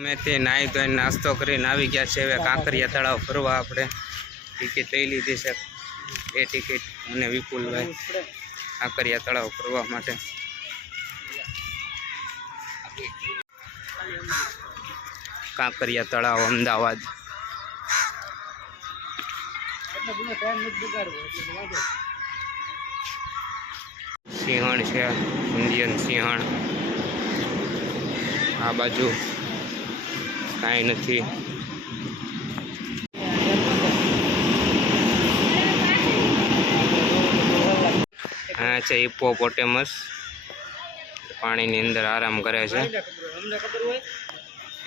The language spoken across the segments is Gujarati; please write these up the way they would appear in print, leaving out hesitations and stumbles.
અમે તે નાહી ધોઈને નાસ્તો કરીને આવી ગયા છે. હવે કાંકરિયા તળાવ ફરવા આપણે ટિકિટ લઈ લીધી છે. એ ટિકિટ મને વિપુલભાઈ કાંકરિયા તળાવ ફરવા માટે. કાંકરિયા તળાવ અમદાવાદ. સિંહણ છે, ઇન્ડિયન સિંહણ. આ બાજુ કાંઈ નથી. આ છે હિપ્પોપોટેમસ, પાણીની અંદર આરામ કરે છે.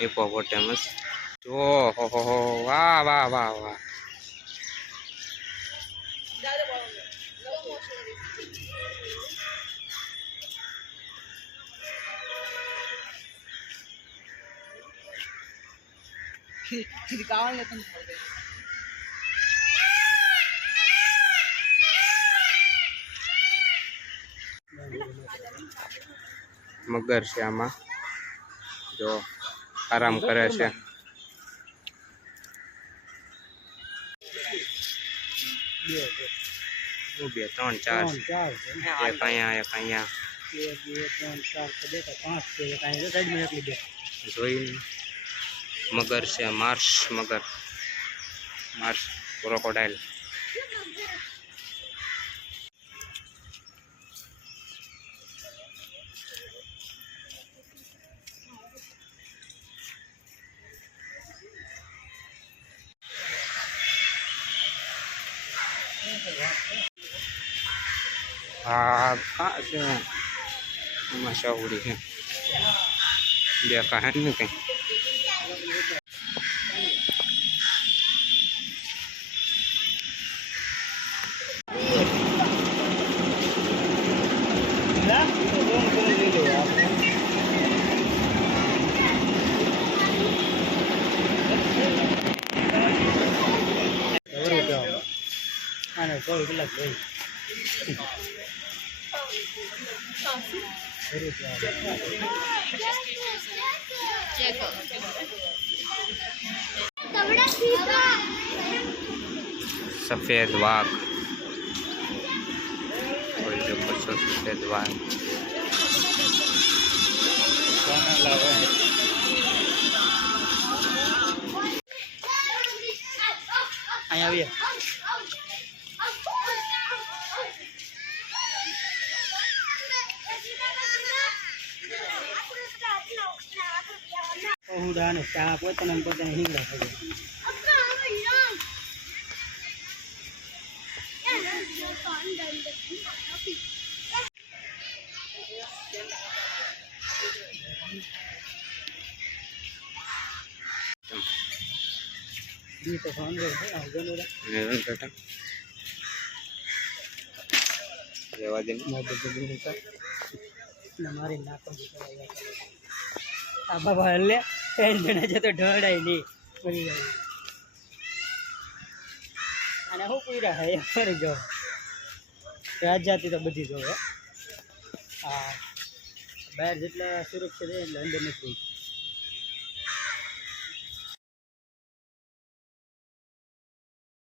હિપ્પોપોટેમસ જો હો વાહ વાહ વાહ વાહ. મગર છે આમાં, જો આરામ કરે છે. 2 3 4 એક અહીંયા એક અહીંયા જોઈ. મગર છે, માર્શ મગર, માર્શ ક્રોકોડાઇલ. હા કા છે એમાં શાહુડી છે, દેખાય ને કંઈ. સફેદ વાઘ, સફેદ વાઘ. અહીંયા આવીએ. ઉડાને ચા પોતાને પોતાને નીકળ્યા છે. दी तो सांगे है आजनो रे बेटा रेवा दिन मोद दिन का हमारे नाक में आ बाबा ले तेल जने जे तो ढोड़ाई नहीं बोली गई आने हो कोई रहा है पर जो रात जाती तो बधी जो है आ बाहर જેટલા સુરક્ષિત રહે એટલે અંદર નથી.